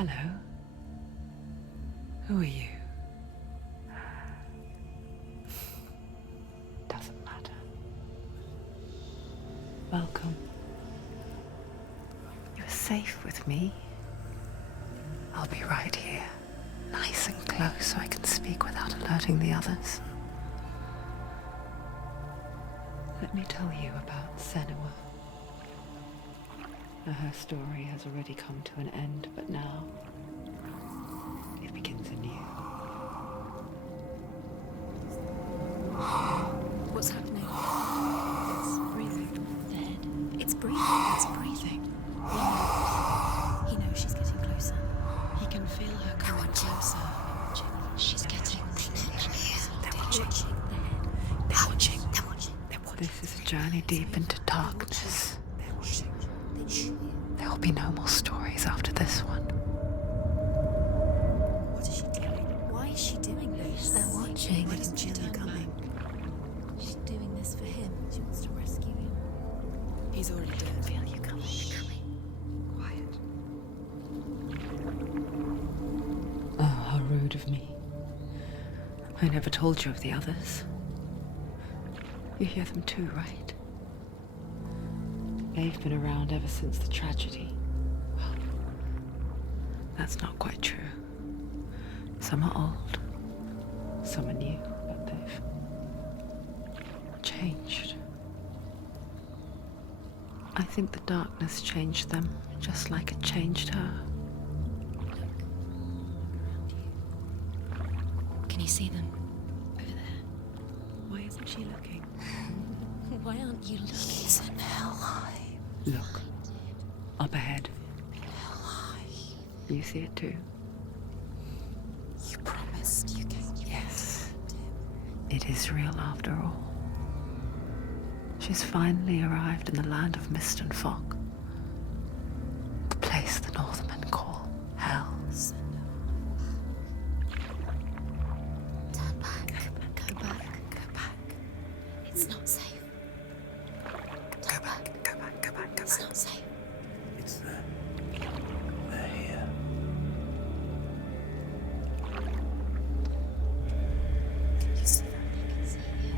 Hello. Who are you? Doesn't matter. Welcome. You're safe with me. I'll be right here, nice and close so I can speak without alerting the others. Let me tell you about Senua. Her story has already come to an end, but now it begins anew. What's happening? It's breathing. Dead. It's breathing. It's breathing. He knows she's getting closer. He can feel her coming closer. She's getting closer. They're watching. They're watching. They're watching. This is a journey deep into darkness. There will be no more stories after this one. What is she doing? Why is she doing this? They're watching. Why doesn't she turn coming? She's doing this for him. She wants to rescue him. He's already dead. I feel you coming. Quiet. Oh, how rude of me. I never told you of the others. You hear them too, right? They've been around ever since the tragedy. Well, that's not quite true. Some are old, some are new, but they've changed. I think the darkness changed them, just like it changed her. Can you see them? Over there. Why isn't she looking? Why aren't you looking? He's in hell high. Look, up ahead. Hell high. You see it too? You promised you came. Yes. It is real after all. She's finally arrived in the land of mist and fog. The place the Northmen call Hell. Turn back. Go back. Go back. It's not safe. Go back. Go back. Go back. Go It's back. not safe. It's them. They're here. You see them? They can see you.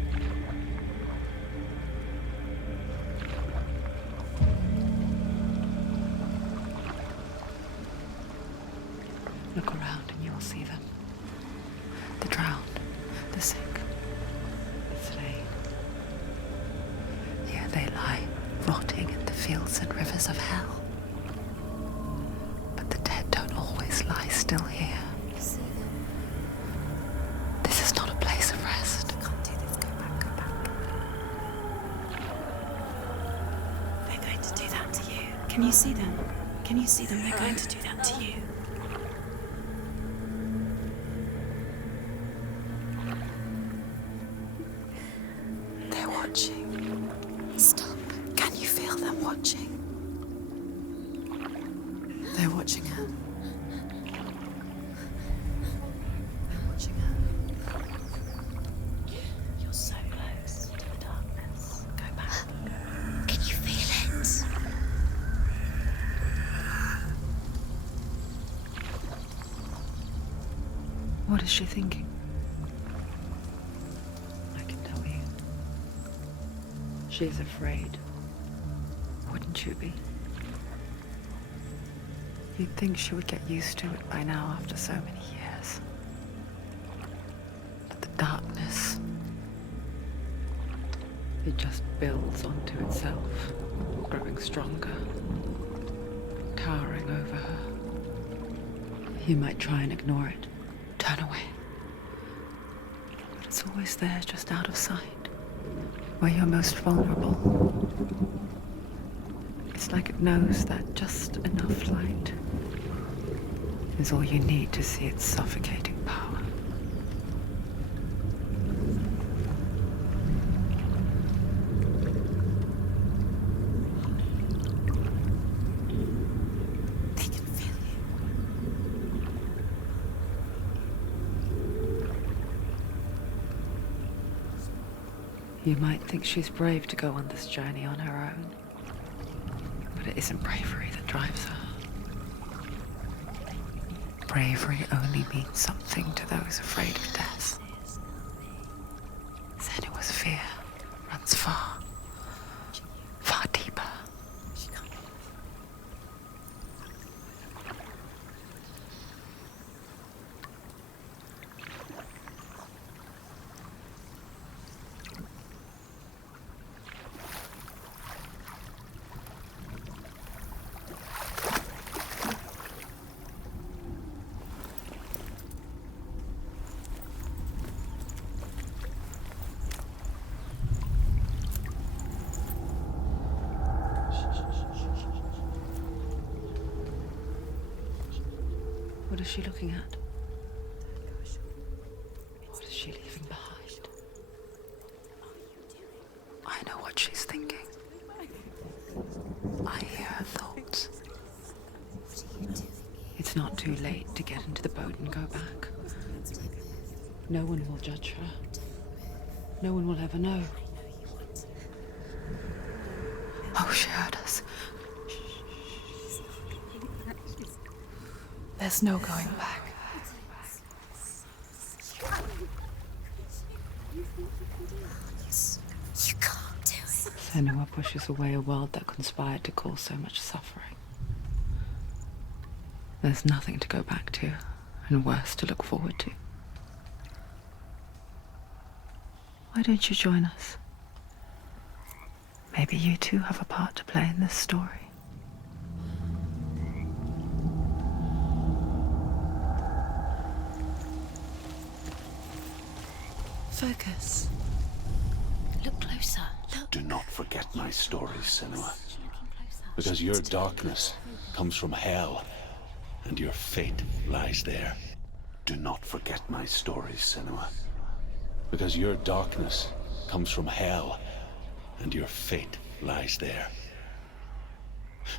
Look around and you'll see them. The drowned, the sick, the slain. Here they lie, rotting in the fields and rivers of hell. But the dead don't always lie still here. You see them? This is not a place of rest. You can't do this. Go back. Go back. They're going to do that to you. Can you see them? Can you see them? They're going to do that to you. They're watching. Stop. Can you feel them watching? They're watching her. They're watching her. You're so close to the darkness. Go back. Can you feel it? What is she thinking? I can tell you. She's afraid. Wouldn't you be? You'd think she would get used to it by now after so many years. But the darkness, it just builds onto itself, growing stronger, towering over her. You might try and ignore it, turn away. But it's always there, just out of sight, where you're most vulnerable. It's like it knows that just enough light is all you need to see its suffocating power. They can feel you. You might think she's brave to go on this journey on her own, but it isn't bravery that drives her. bravery only means something to those afraid of death. Senua's fear runs far, far deeper. What is she looking at? What is she leaving behind? I know what she's thinking. I hear her thoughts. It's not too late to get into the boat and go back. No one will judge her. No one will ever know. Oh, she heard us. There's no going back. You can't do it. Senua pushes away a world that conspired to cause so much suffering. There's nothing to go back to, and worse to look forward to. Why don't you join us? Maybe you too have a part to play in this story. Focus. Look closer. Look. Do not forget my stories, Senua. Because your darkness comes from hell, and your fate lies there. Do not forget my stories, Senua. Because your darkness comes from hell, and your fate lies there.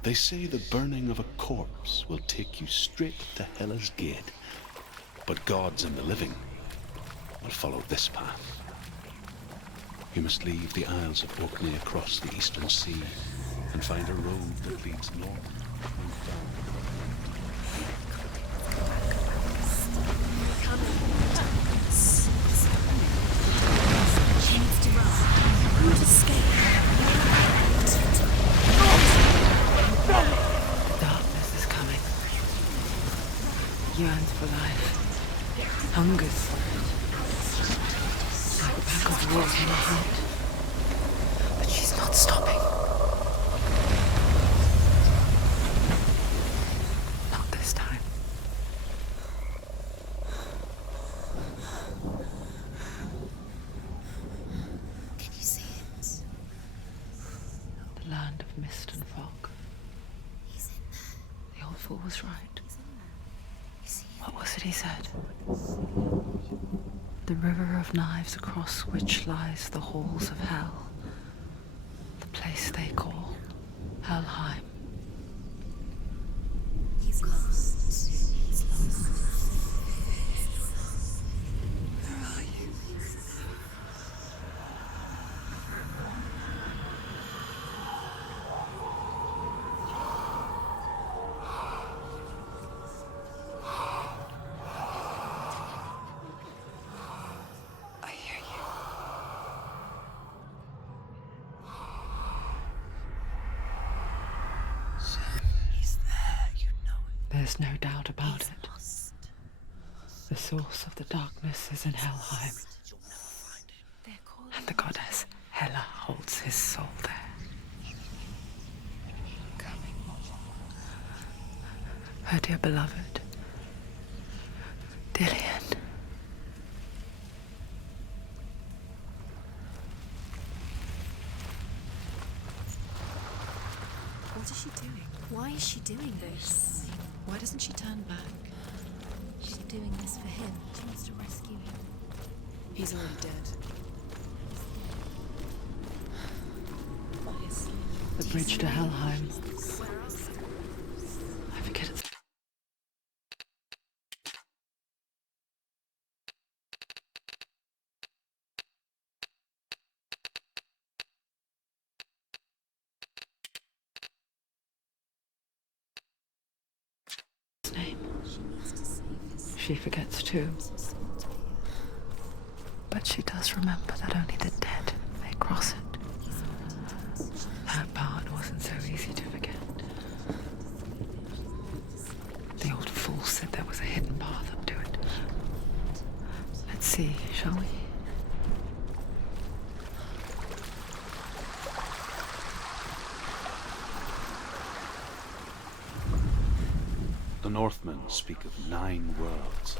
They say the burning of a corpse will take you straight to Hela's gate, but gods and the living will follow this path. You must leave the Isles of Orkney across the eastern sea and find a road that leads north and She needs to run. Not escape. Darkness is coming. Yearns for life. Hungers for it. Like a pack of wolves on a hunt. But she's not stopping. Not this time. Can you see it? The land of mist and fog. He's in there. The old fool was right. You see it? What was it he said? The river of knives across which lies the halls of hell. The place they call Helheim. He's lost. He's lost. Where are you? I hear you. he's there, you know it. There's no doubt about it. Lost. The source of the darkness is in Helheim, You'll never find him. They're calling. and the goddess Hela holds his soul there. Coming. Her dear beloved, Dillian. What is she doing? Why is she doing this? Why doesn't she turn back? She's doing this for him. She wants to rescue him. He's already dead. The bridge to Helheim. I forget its name. She needs to see she forgets too. But she does remember that only the dead may cross it. That part wasn't so easy to forget. The old fool said there was a hidden path up to it. Let's see, shall we? The Northmen speak of 9 worlds.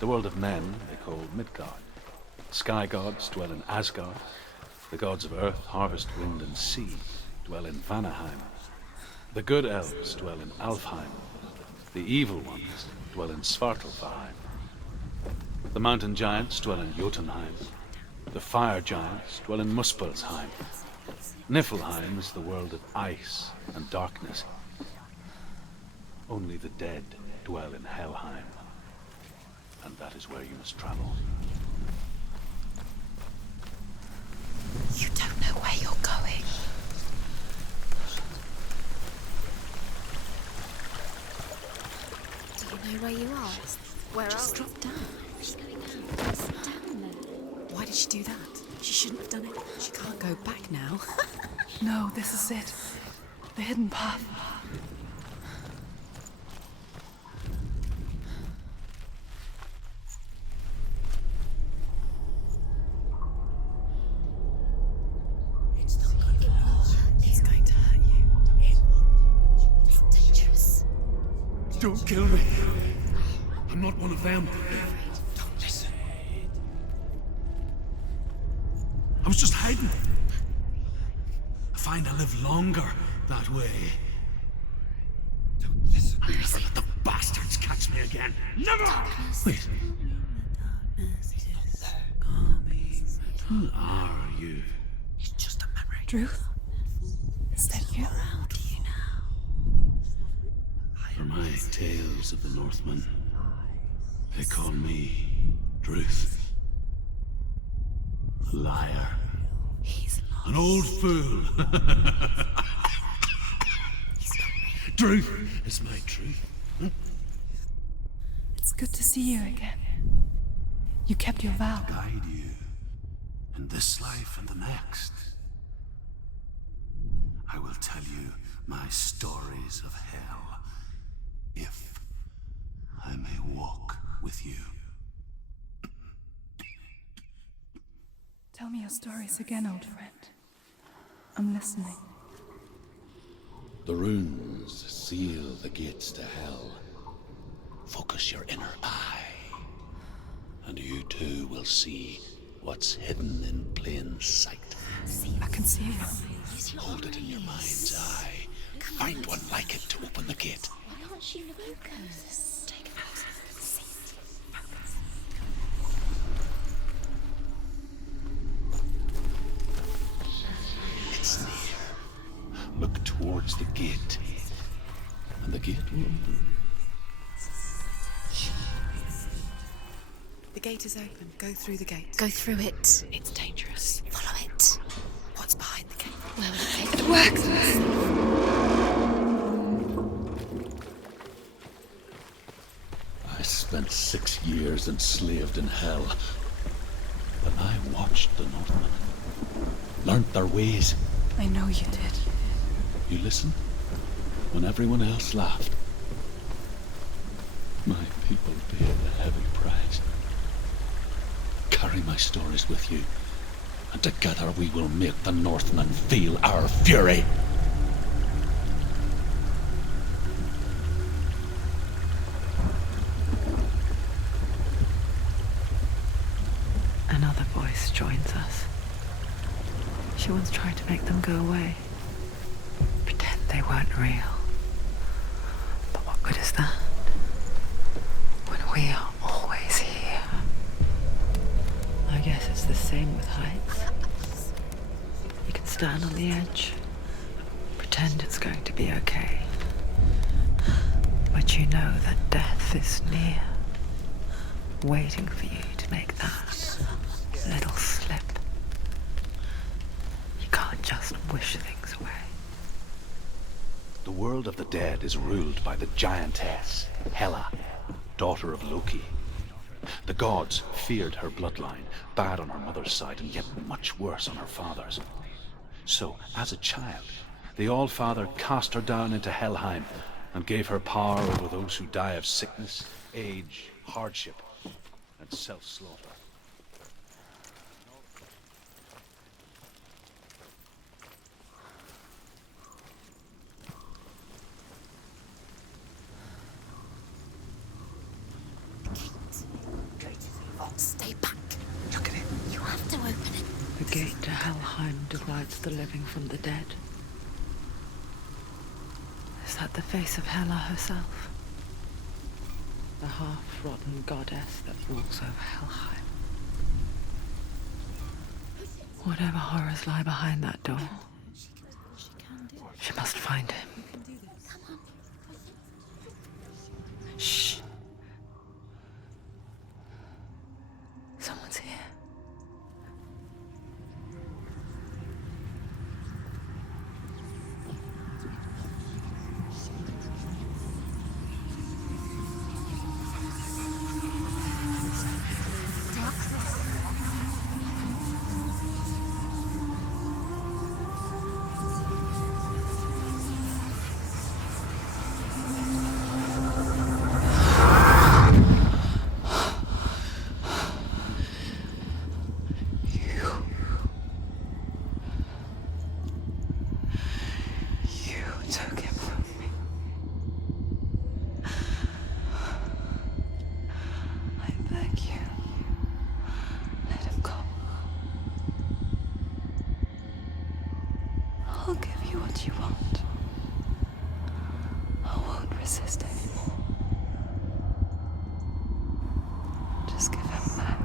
The world of men they call Midgard. Sky gods dwell in Asgard. The gods of earth, harvest, wind, and sea dwell in Vanaheim. The good elves dwell in Alfheim. The evil ones dwell in Svartalfheim. The mountain giants dwell in Jotunheim. The fire giants dwell in Muspelheim. Niflheim is the world of ice and darkness. Only the dead dwell in Helheim. And that is where you must travel. You don't know where you're going. Do you know where you are? Where Just are we? drop down. She's going out. Sit down there. Why did she do that? She shouldn't have done it. She can't go back now. No, this is it. The hidden path. It's going to hurt you. It's dangerous. Don't kill me. I'm not one of them. Don't listen. I was just hiding. I find I live longer that way. Don't listen. I'll never let the bastards catch me again. Never! Wait. Who are you? It's just a memory. Druth? Is that you? How do you know? For my tales of the Northmen, they call me Druth. A liar. He's lost. An old fool. Truth is my truth. It's good to see you again. You kept your vow. Guide you in this life and the next. I will tell you my stories of hell, if I may walk with you. Tell me your stories again, old friend. I'm listening. The runes seal the gates to hell. Focus your inner eye, and you too will see what's hidden in plain sight. I can see it. Hold it in your mind's eye. Find one like it to open the gate. Why can't you focus? Take a pause. See it. It's near. Look towards the gate, and the gate will open. The gate is open. Go through the gate. Go through it. It's dangerous. Follow it. What's behind the gate? Where will it take It you? works! I spent 6 years enslaved in hell, but I watched the Northmen, learnt their ways. I know you did. You listened when everyone else laughed. My people paid a heavy price. Carry my stories with you, and together we will make the Northmen feel our fury. Another voice joins us. She once tried to make them go away. Pretend they weren't real. But what good is that? When we are always here. I guess it's the same with heights. You can stand on the edge, pretend it's going to be okay. But you know that death is near, waiting for you to make that little slip. You can't just wish things away. The world of the dead is ruled by the giantess, Hela. daughter of Loki. The gods feared her bloodline, bad on her mother's side, and yet much worse on her father's. So, as a child, the All-Father cast her down into Helheim and gave her power over those who die of sickness, age, hardship, and self-slaughter. Stay back. Look at it. You have to open it. The gate to Helheim divides the living from the dead. Is that the face of Hela herself? The half-rotten goddess that walks over Helheim. Whatever horrors lie behind that door, she must find him. Shh. Someone's here. I'll give you what you want. I won't resist anymore. Just give him back.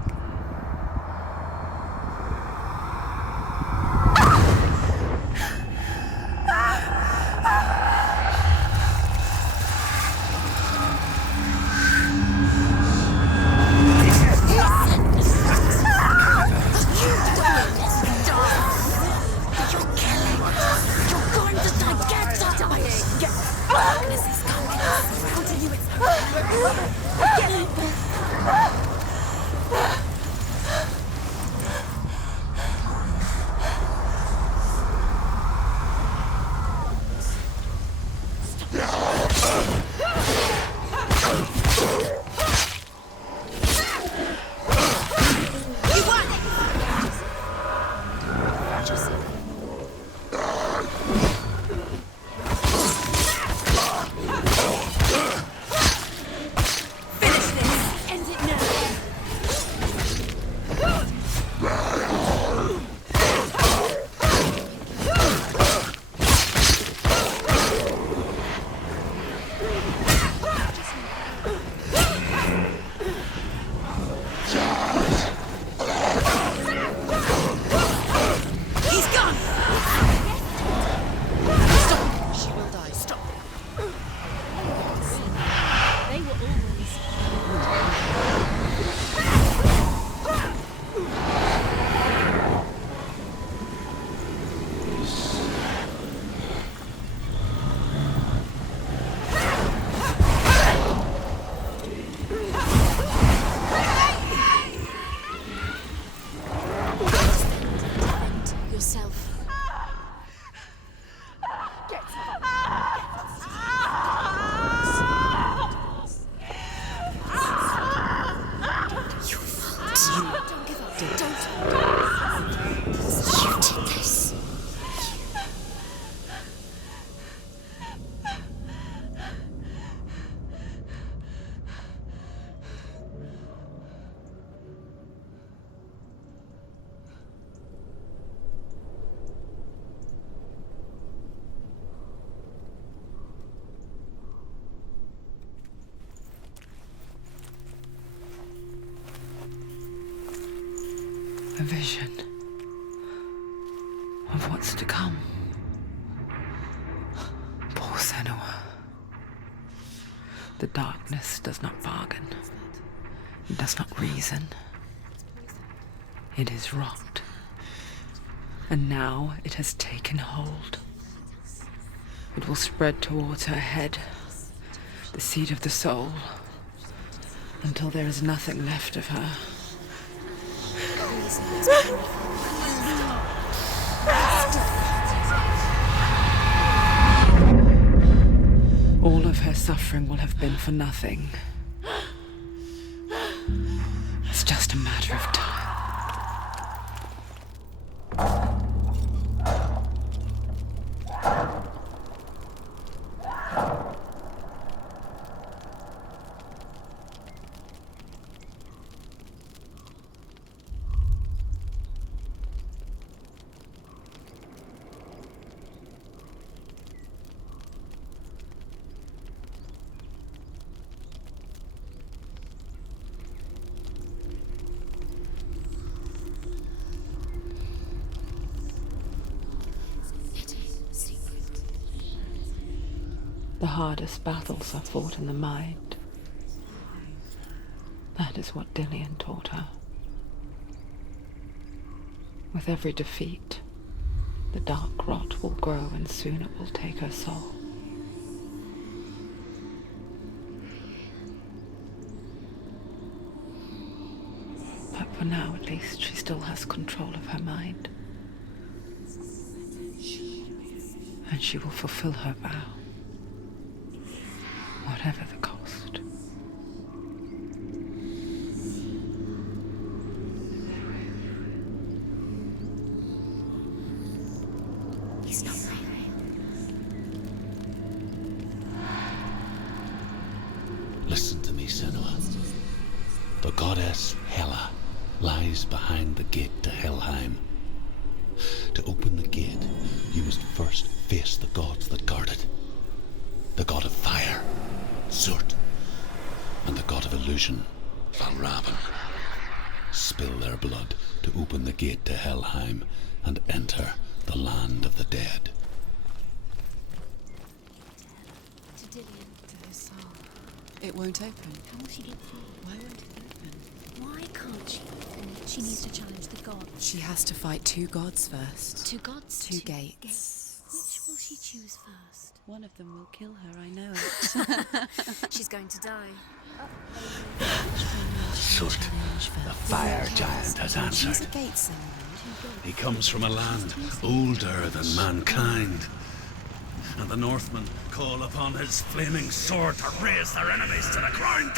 A vision of what's to come. Poor Senua. The darkness does not bargain. It does not reason. It is rot. And now it has taken hold. It will spread towards her head, the seat of the soul, Until there is nothing left of her. All of her suffering will have been for nothing. It's just a matter of time. The hardest battles are fought in the mind. That is what Dillian taught her. With every defeat, the dark rot will grow and soon it will take her soul. But for now, at least, she still has control of her mind. And she will fulfill her vow. Whatever the cost. He's not right. Listen to me, Senua. The goddess Hela lies behind the gate to Helheim. To open the gate, you must first face the gods that guard it. The god of fire, Surt, and the god of illusion, Valravan. Spill their blood to open the gate to Helheim and enter the land of the dead. To Dillian. To his soul. It won't open. How will she get through? Why won't it open? Why can't she open? She needs to challenge the gods. She has to fight two gods first. Two gods? Two gates. Which will she choose first? One of them will kill her, I know it. She's going to die. Surt, the fire giant, has Choose answered. a gate, Senua. He comes from a land older than mankind. And the Northmen call upon his flaming sword to raise their enemies to the ground.